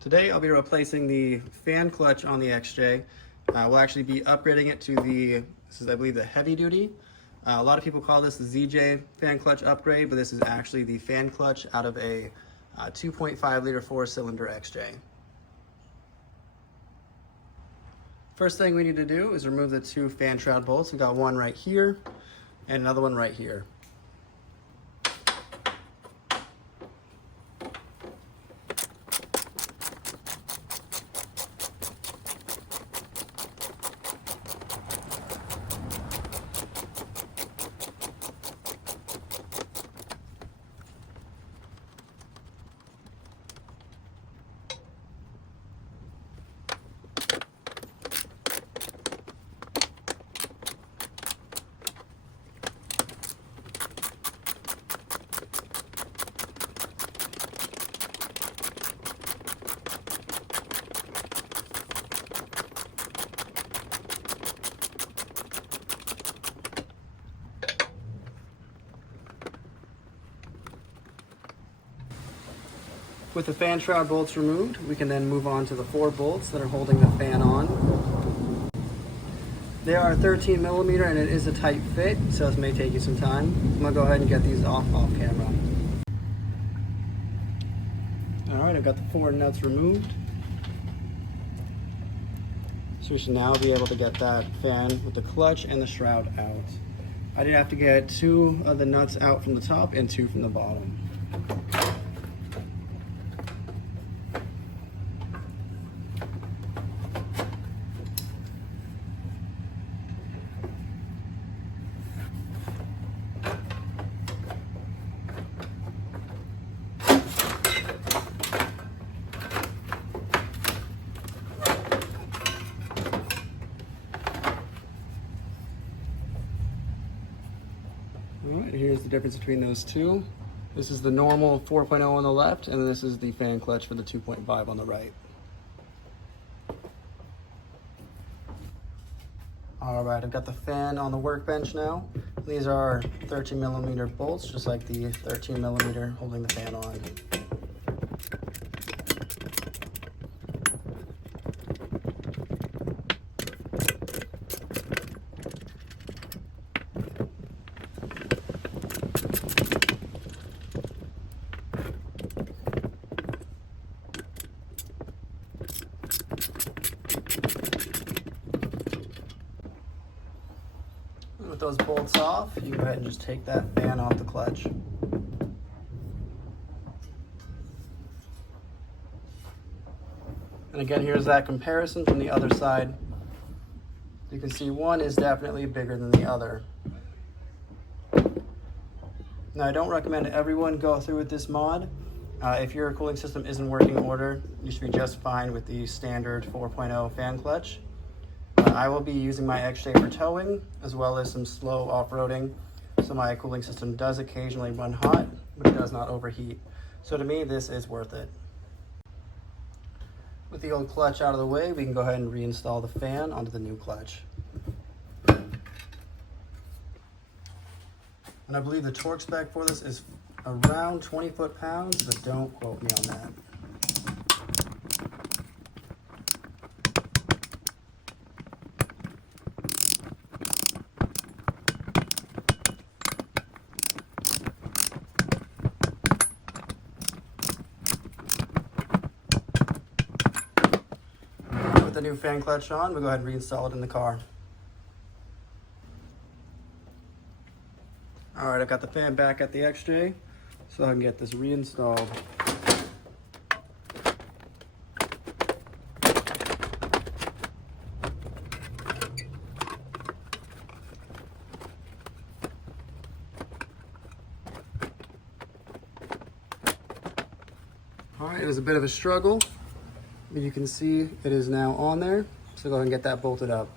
Today I'll be replacing the fan clutch on the XJ. We'll actually be upgrading it to this is I believe the heavy duty. A lot of people call this the ZJ fan clutch upgrade, but this is actually the fan clutch out of a 2.5 liter 4-cylinder XJ. First thing we need to do is remove the two fan shroud bolts. We've got one right here and another one right here. With the fan shroud bolts removed, we can then move on to the 4 bolts that are holding the fan on. They are 13 millimeter and it is a tight fit, so this may take you some time. I'm gonna go ahead and get these off camera. All right, I've got the 4 nuts removed. So we should now be able to get that fan with the clutch and the shroud out. I did have to get 2 of the nuts out from the top and 2 from the bottom. All right, here's the difference between those two. This is the normal 4.0 on the left, and this is the fan clutch for the 2.5 on the right. All right, I've got the fan on the workbench now. These are 13 millimeter bolts, just like the 13 millimeter holding the fan on. With those bolts off, you go ahead and just take that fan off the clutch. And again, here's that comparison from the other side. You can see one is definitely bigger than the other. Now, I don't recommend everyone go through with this mod. If your cooling system isn't in working order, you should be just fine with the standard 4.0 fan clutch. I will be using my XJ for towing, as well as some slow off-roading, so my cooling system does occasionally run hot, but it does not overheat. So to me, this is worth it. With the old clutch out of the way, we can go ahead and reinstall the fan onto the new clutch. And I believe the torque spec for this is around 20 foot-pounds, but don't quote me on that. With the new fan clutch on, we'll go ahead and reinstall it in the car. All right, I've got the fan back at the XJ, so I can get this reinstalled. All right, it was a bit of a struggle, but you can see it is now on there, so go ahead and get that bolted up.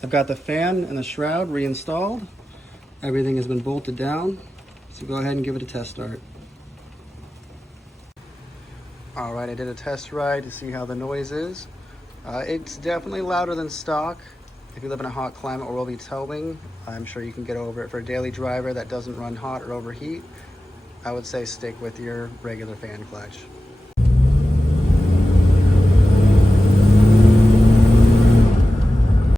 I've got the fan and the shroud reinstalled. Everything has been bolted down, so go ahead and give it a test start. All right, I did a test ride to see how the noise is. It's definitely louder than stock. If you live in a hot climate or will be towing, I'm sure you can get over it. For a daily driver that doesn't run hot or overheat, I would say stick with your regular fan clutch.